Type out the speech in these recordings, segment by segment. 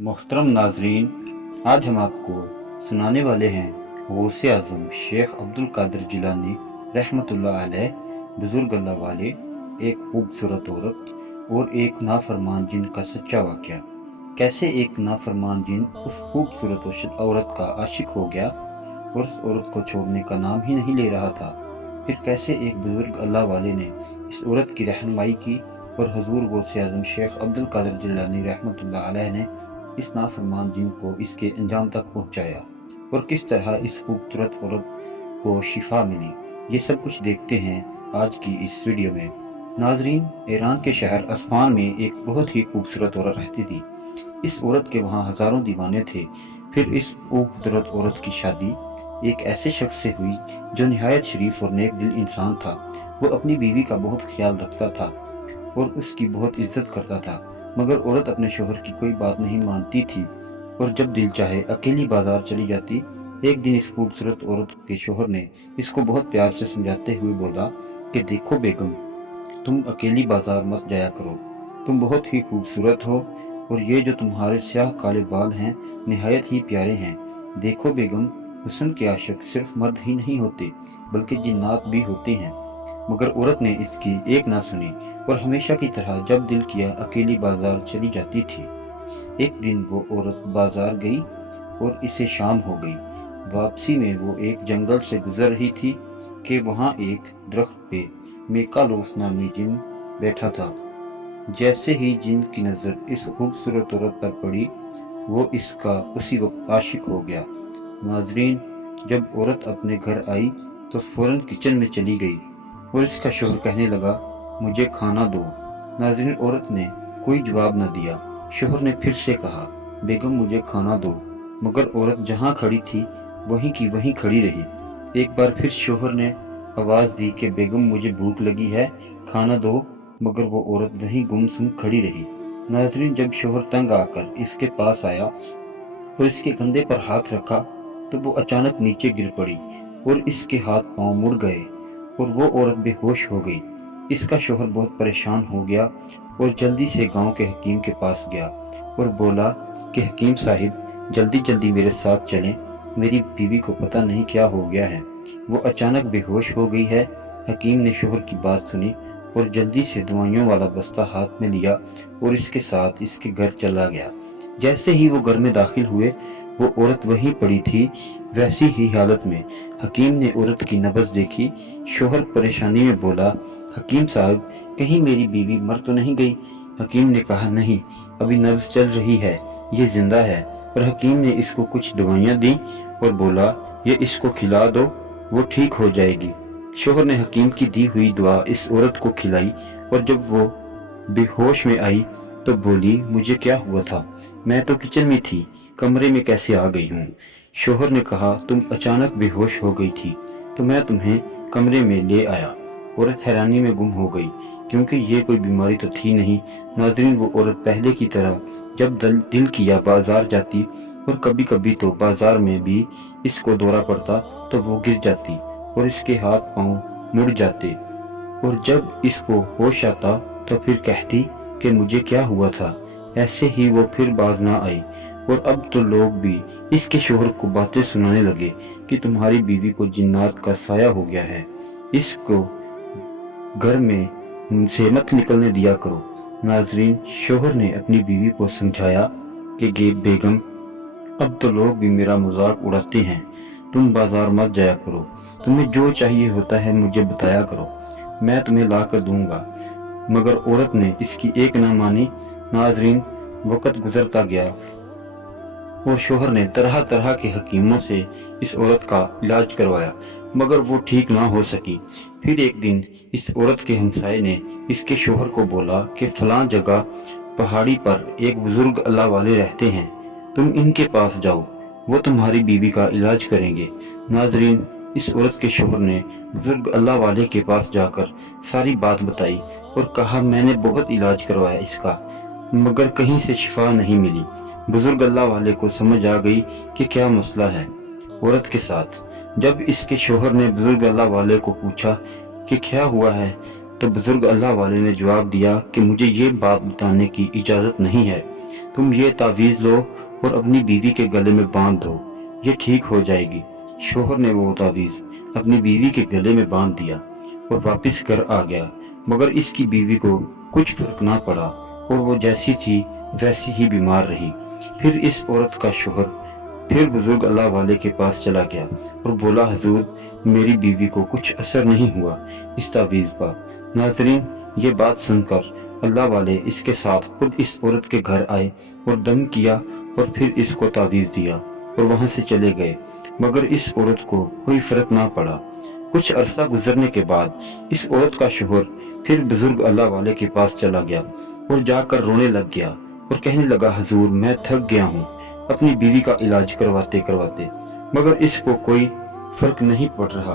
मोहतरम नाजरीन, आज हम आपको सुनाने वाले हैं गौसे आज़म शेख अब्दुल कादिर जिलानी रहमतुल्लाह अलैह बुजुर्ग अल्लाह वाले, एक खूबसूरत औरत और एक नाफरमान जिन का सच्चा वाक़या। कैसे एक नाफरमान जिन उस खूबसूरत औरत का आशिक हो गया और उस औरत को छोड़ने का नाम ही नहीं ले रहा था। फिर कैसे एक बुजुर्ग अल्लाह वाले ने इस औरत की रहनुमाई की और हुजूर गौसे आज़म शेख अब्दुल कादिर जिलानी रहमतुल्लाह अलैह ने इस नाफरमान जिन को इसके अंजाम तक पहुंचाया और किस तरह इस खूबसूरत औरत को शिफा मिली। ये सब कुछ देखते हैं आज की इस वीडियो में। नाजरीन, ईरान के शहर अस्फान में एक बहुत ही खूबसूरत औरत रहती थी। इस औरत के वहाँ हजारों दीवाने थे। फिर इस खूबसूरत औरत की शादी एक ऐसे शख्स से हुई जो निहायत शरीफ और नेक दिल इंसान था। वो अपनी बीवी का बहुत ख्याल रखता था और उसकी बहुत इज्जत करता था, मगर औरत अपने शोहर की कोई बात नहीं मानती थी और जब दिल चाहे अकेली बाजार चली जाती। एक दिन इस खूबसूरत औरत के शोहर ने इसको बहुत प्यार से समझाते हुए बोला कि देखो बेगम, तुम अकेली बाजार मत जाया करो। तुम बहुत ही खूबसूरत हो और ये जो तुम्हारे स्याह काले बाल हैं निहायत ही प्यारे हैं। देखो बेगम, हुस्न के आशिक सिर्फ मर्द ही नहीं होते बल्कि जिन्नात भी होते हैं। मगर औरत ने इसकी एक ना सुनी और हमेशा की तरह जब दिल किया अकेली बाजार चली जाती थी। एक दिन वो औरत बाजार गई और इसे शाम हो गई। वापसी में वो एक जंगल से गुजर रही थी कि वहाँ एक दरख्त पे मेकालोस नामी जिन बैठा था। जैसे ही जिन की नज़र इस खूबसूरत औरत पर पड़ी, वो इसका उसी वक्त आशिक हो गया। नाजरीन, जब औरत अपने घर आई तो फौरन किचन में चली गई और इसका शोहर कहने लगा, मुझे खाना दो। नाज़रीन, औरत ने कोई जवाब न दिया। शोहर ने फिर से कहा, बेगम मुझे खाना दो, मगर औरत जहाँ खड़ी थी वहीं की वहीं खड़ी रही। एक बार फिर शोहर ने आवाज़ दी कि बेगम मुझे भूख लगी है, खाना दो, मगर वो औरत वहीं गुमसुम खड़ी रही। नाज़रीन, जब शोहर तंग आकर इसके पास आया और इसके कंधे पर हाथ रखा तो वो अचानक नीचे गिर पड़ी और इसके हाथ पांव मुड़ गए और वो औरत बेहोश हो गई। इसका शोहर बहुत परेशान हो गया और जल्दी से गांव के हकीम के पास गया और बोला कि हकीम साहिब, जल्दी जल्दी मेरे साथ चलें, मेरी बीवी को पता नहीं क्या हो गया है, वो अचानक बेहोश हो गई है। हकीम ने शोहर की बात सुनी और जल्दी से दवाइयों वाला बस्ता हाथ में लिया और इसके साथ इसके घर चला गया। जैसे ही वो घर में दाखिल हुए, वो औरत वहीं पड़ी थी वैसी ही हालत में। हकीम ने औरत की नब्ज देखी। शोहर परेशानी में बोला, हकीम साहब, कहीं मेरी बीवी मर तो नहीं गई? हकीम ने कहा, नहीं, अभी नब्ज चल रही है, ये जिंदा है। और हकीम ने इसको कुछ दवाइयाँ दी और बोला, ये इसको खिला दो, वो ठीक हो जाएगी। शोहर ने हकीम की दी हुई दुआ इस औरत को खिलाई और जब वो बेहोश में आई तो बोली, मुझे क्या हुआ था? मैं तो किचन में थी, कमरे में कैसे आ गई हूँ? शोहर ने कहा, तुम अचानक बेहोश हो गई थी तो मैं तुम्हें कमरे में ले आया। औरत हैरानी में गुम हो गई क्योंकि ये कोई बीमारी तो थी नहीं। नाज़रीन, वो औरत पहले की तरह जब दिल किया बाजार जाती और कभी कभी तो बाजार में भी इसको दौरा पड़ता तो वो गिर जाती और इसके हाथ पांव मुड़ जाते और जब इसको होश आता तो फिर कहती कि मुझे क्या हुआ था। ऐसे ही वो फिर बाज ना आई और अब तो लोग भी इसके शोहर को बातें सुनाने लगे कि तुम्हारी बीवी को जिन्नात का साया हो गया है, इसको घर में से मत निकलने दिया करो। नाजरीन, शोहर ने अपनी बीवी को समझाया कि बेगम, अब तो लोग भी मेरा मजाक उड़ाते हैं, तुम बाजार मत जाया करो, तुम्हें जो चाहिए होता है मुझे बताया करो, मैं तुम्हें ला कर दूंगा। मगर औरत ने इसकी एक न मानी। नाजरीन, वक्त गुजरता गया और शोहर ने तरह तरह के हकीमों से इस औरत का इलाज करवाया, मगर वो ठीक ना हो सकी। फिर एक दिन इस औरत के हमसाये ने इसके शोहर को बोला कि फलां जगह पहाड़ी पर एक बुजुर्ग अल्लाह वाले रहते हैं, तुम इनके पास जाओ, वो तुम्हारी बीवी का इलाज करेंगे। नाजरीन, इस औरत के शोहर ने बुजुर्ग अल्लाह वाले के पास जाकर सारी बात बताई और कहा, मैंने बहुत इलाज करवाया इसका, मगर कहीं से शिफा नहीं मिली। बुजुर्ग अल्लाह वाले को समझ आ गई कि क्या मसला है औरत के साथ। जब इसके शोहर ने बुजुर्ग अल्लाह वाले को पूछा कि क्या हुआ है तो बुजुर्ग अल्लाह वाले ने जवाब दिया कि मुझे ये बात बताने की इजाज़त नहीं है, तुम ये तावीज़ लो और अपनी बीवी के गले में बांध दो, ये ठीक हो जाएगी। शोहर ने वो तावीज़ अपनी बीवी के गले में बांध दिया और वापस घर आ गया, मगर इसकी बीवी को कुछ फर्क ना पड़ा और वो जैसी थी वैसी ही बीमार रही। फिर इस औरत का शोहर फिर बुजुर्ग अल्लाह वाले के पास चला गया और बोला, हुजूर मेरी बीवी को कुछ असर नहीं हुआ इस तावीज़ का। नाज़रीन, ये बात सुनकर अल्लाह वाले इसके साथ खुद इस औरत के घर आए और दम किया और फिर इसको तावीज़ दिया और वहां से चले गए, मगर इस औरत को कोई फर्क ना पड़ा। कुछ अरसा गुजरने के बाद इस औरत का शोहर फिर बुजुर्ग अल्लाह वाले के पास चला गया और जाकर रोने लग गया और कहने लगा, हुजूर मैं थक गया हूँ अपनी बीवी का इलाज करवाते करवाते, मगर इसको कोई फर्क नहीं पड़ रहा।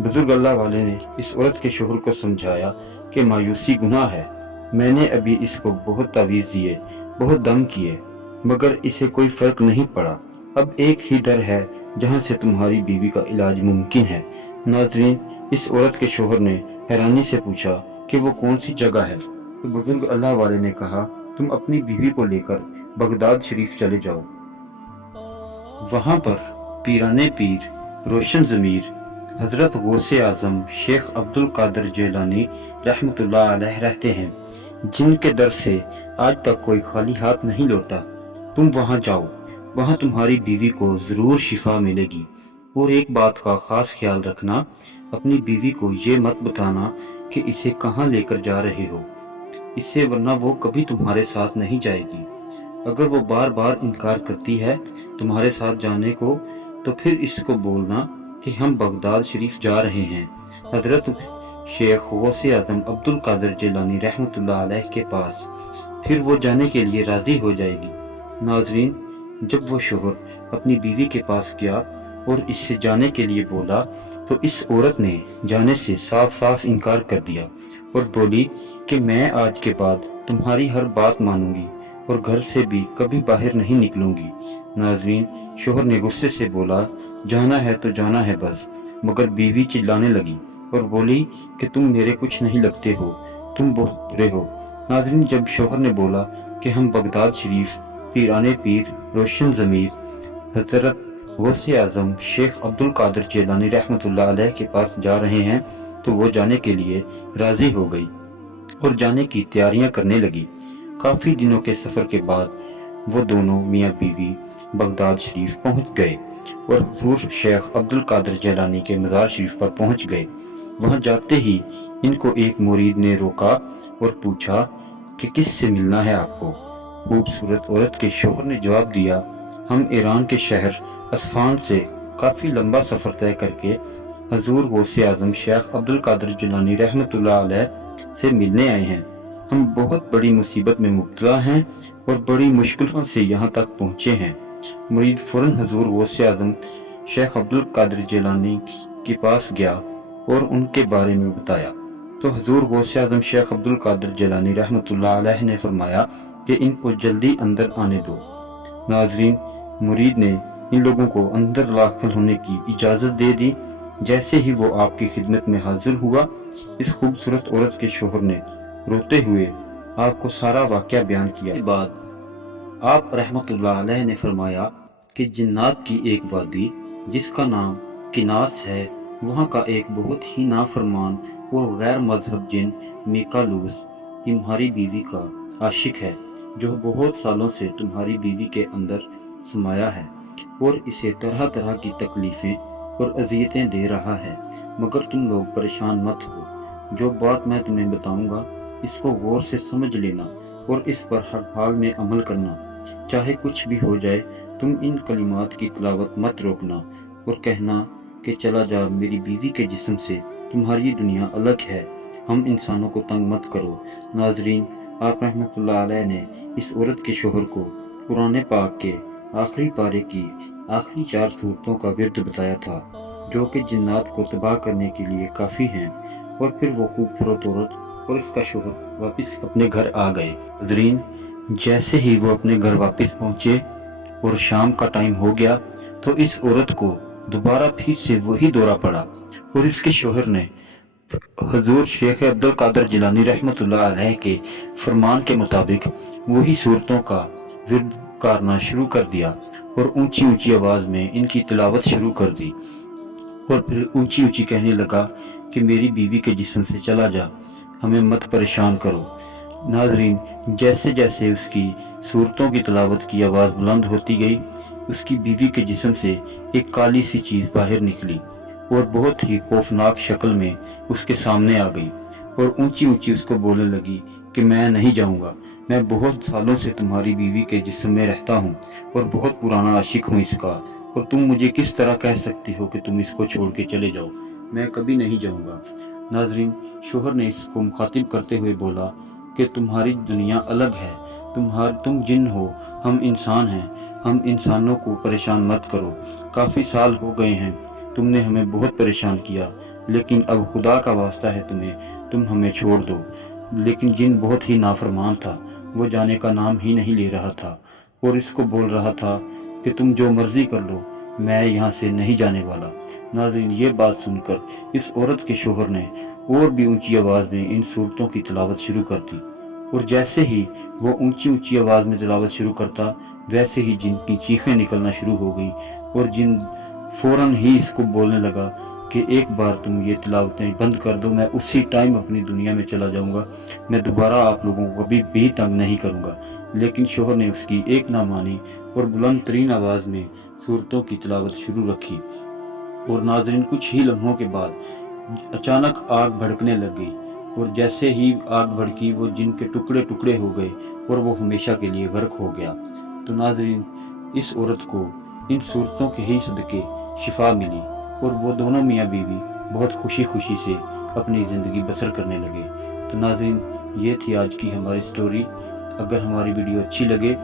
बुजुर्ग अल्लाह वाले ने इस औरत के शोहर को समझाया कि मायूसी गुनाह है, मैंने अभी इसको बहुत तावीज़ दिए, बहुत दम किए, मगर इसे कोई फर्क नहीं पड़ा। अब एक ही दर है जहां से तुम्हारी बीवी का इलाज मुमकिन है। नाज़रीन, इस औरत के शोहर ने हैरानी से पूछा कि वो कौन सी जगह है, तो बुजुर्ग अल्लाह वाले ने कहा, तुम अपनी बीवी को लेकर बगदाद शरीफ चले जाओ, वहां पर पीराने पीर रोशन ज़मीर हजरत गौसे आजम शेख अब्दुल कादिर जिलानी रहमतुल्लाह अलैह रहते हैं, जिनके दर से आज तक कोई खाली हाथ नहीं लौटा। तुम वहां जाओ, वहां तुम्हारी बीवी को जरूर शिफा मिलेगी। और एक बात का खास ख्याल रखना, अपनी बीवी को ये मत बताना कि इसे कहाँ लेकर जा रहे हो इससे, वरना वो कभी तुम्हारे साथ नहीं जाएगी। अगर वो बार बार इनकार करती है तुम्हारे साथ जाने को, तो फिर इसको बोलना कि हम बगदाद शरीफ जा रहे हैं हजरत शेख गौसे आजम अब्दुल कादिर जिलानी रहमतुल्लाह अलैह के पास। फिर वो जाने के लिए राजी हो जाएगी। नाजरीन, जब वो शोहर अपनी बीवी के पास गया और इससे जाने के लिए बोला, तो इस औरत ने जाने से साफ साफ इनकार कर दिया और बोली कि मैं आज के बाद तुम्हारी हर बात मानूंगी और घर से भी कभी बाहर नहीं निकलूंगी। नाजरीन, शोहर ने गुस्से से बोला, जाना है तो जाना है बस, मगर बीवी चिल्लाने लगी और बोली कि तुम मेरे कुछ नहीं लगते हो, तुम बहुत बुरे हो। नाजरीन, जब शोहर ने बोला कि हम बगदाद शरीफ पीराने पीर रोशन ज़मीर हजरत गौसे आजम शेख अब्दुल कादिर जिलानी रहमतुल्लाह अलैह के पास जा रहे हैं, तो वो जाने के लिए राजी हो गई और जाने की तैयारियां करने लगी। काफी दिनों के सफर के बाद वो दोनों मियाँ बीवी बगदाद शरीफ पहुंच गए और हुजूर शेख अब्दुल कादिर जिलानी के मज़ार शरीफ पर पहुंच गए। वहां जाते ही इनको एक मुरीद ने रोका और पूछा कि किससे मिलना है आपको। खूबसूरत औरत के शोहर ने जवाब दिया, हम ईरान के शहर अस्फान से काफी लंबा सफर तय करके हुजूर गौसे आजम शेख अब्दुल कादिर जिलानी रहमतुल्लाह अलैह से मिलने आए हैं। हम बहुत बड़ी मुसीबत में मुब्तला हैं और बड़ी मुश्किलों से यहाँ तक पहुँचे हैं। मुरीद फौरन हुजूर गौसे आजम शेख अब्दुल कादिर जिलानी के पास गया और उनके बारे में बताया, तो हुजूर गौसे आजम शेख अब्दुल कादिर जिलानी रहमतुल्लाह अलैह ने फरमाया कि इनको जल्दी अंदर आने दो। नाजरीन, मुरीद ने इन लोगों को अंदर दाखिल होने की इजाजत दे दी। जैसे ही वो आपकी खिदमत में हाजिर हुआ, इस खूबसूरत औरत के शोहर ने रोते हुए आपको सारा वाकया बयान किया। इसके बाद आप रहमतुल्लाह अलैह ने फरमाया कि जिन्नात की एक वादी जिसका नाम किनास है, वहाँ का एक बहुत ही नाफरमान और गैर मजहब जिन मिकालूस तुम्हारी बीवी का आशिक है, जो बहुत सालों से तुम्हारी बीवी के अंदर समाया है और इसे तरह तरह की तकलीफें और अजियतें दे रहा है। मगर तुम लोग परेशान मत हो, जो बात मैं तुम्हें बताऊंगा इसको गौर से समझ लेना और इस पर हर हाल में अमल करना। चाहे कुछ भी हो जाए, तुम इन कलिमात की तिलावत मत रोकना और कहना कि चला जा मेरी बीवी के जिस्म से तुम्हारी दुनिया अलग है, हम इंसानों को तंग मत करो। नाजरीन, आप रहमतुल्लाह अलैह ने इस औरत के शोहर को कुरान पाक के आखिरी पारे की आखिरी 4 सूरतों का विर्द बताया था, जो कि जिन्नात को तबाह करने के लिए काफ़ी हैं। और फिर वो खूबसूरत औरत और इसका शोहर वापस अपने घर आ गए। नाज़रीन, जैसे ही वो अपने घर वापस पहुंचे और शाम का टाइम हो गया, तो इस औरत को दोबारा फिर से वही दौरा पड़ा और इसके शोहर ने हुजूर शेख अब्दुल कादिर जिलानी रहमतुल्लाह अलैह के फरमान के मुताबिक वही सूरतों का ورد کرنا شروع کر دیا اور اونچی اونچی آواز میں ان کی تلاوت شروع کر دی، اور پھر اونچی اونچی کہنے لگا کہ میری بیوی کے جسم سے چلا جا، ہمیں مت پریشان کرو۔ ناظرین، جیسے جیسے اس کی صورتوں کی تلاوت کی آواز بلند ہوتی گئی، اس کی بیوی کے جسم سے ایک کالی سی چیز باہر نکلی اور بہت ہی خوفناک شکل میں اس کے سامنے آ گئی، اور اونچی اونچی اس کو بولنے لگی کہ میں نہیں جاؤں گا، میں بہت سالوں سے تمہاری بیوی کے جسم میں رہتا ہوں اور بہت پرانا عاشق ہوں اس کا، اور تم مجھے کس طرح کہہ سکتی ہو کہ تم اس کو چھوڑ کے چلے جاؤ، میں کبھی نہیں جاؤں گا۔ ناظرین، شوہر نے اس کو مخاطب کرتے ہوئے بولا کہ تمہاری دنیا الگ ہے، تم جن ہو، ہم انسان ہیں، ہم انسانوں کو پریشان مت کرو، کافی سال ہو گئے ہیں، تم نے ہمیں بہت پریشان کیا، لیکن اب خدا کا واسطہ ہے تم ہمیں چھوڑ دو۔ لیکن جن بہت ہی نافرمان تھا، وہ جانے کا نام ہی نہیں لے رہا تھا اور اس کو بول رہا تھا کہ تم جو مرضی کر لو، میں یہاں سے نہیں جانے والا۔ ناظرین، یہ بات سن کر اس عورت کے شوہر نے اور بھی اونچی آواز میں ان صورتوں کی تلاوت شروع کر دی، اور جیسے ہی وہ اونچی اونچی آواز میں تلاوت شروع کرتا، ویسے ہی جن کی چیخیں نکلنا شروع ہو گئی، اور جن فوراً ہی اس کو بولنے لگا کہ ایک بار تم یہ تلاوتیں بند کر دو، میں اسی ٹائم اپنی دنیا میں چلا جاؤں گا، میں دوبارہ آپ لوگوں کو کبھی بھی تنگ نہیں کروں گا۔ لیکن شوہر نے اس کی ایک نہ مانی اور بلند ترین آواز میں صورتوں کی تلاوت شروع رکھی، اور ناظرین، کچھ ہی لمحوں کے بعد اچانک آگ بھڑکنے لگ گئی، اور جیسے ہی آگ بھڑکی وہ جن کے ٹکڑے ٹکڑے ہو گئے اور وہ ہمیشہ کے لیے غرق ہو گیا۔ تو ناظرین، اس عورت کو ان صورتوں کے ہی صدقے شفا ملی، اور وہ دونوں میاں بیوی بہت خوشی خوشی سے اپنی زندگی بسر کرنے لگے۔ تو ناظرین، یہ تھی آج کی ہماری سٹوری۔ اگر ہماری ویڈیو اچھی لگے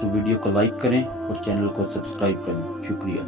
تو ویڈیو کو لائک کریں اور چینل کو سبسکرائب کریں۔ شکریہ۔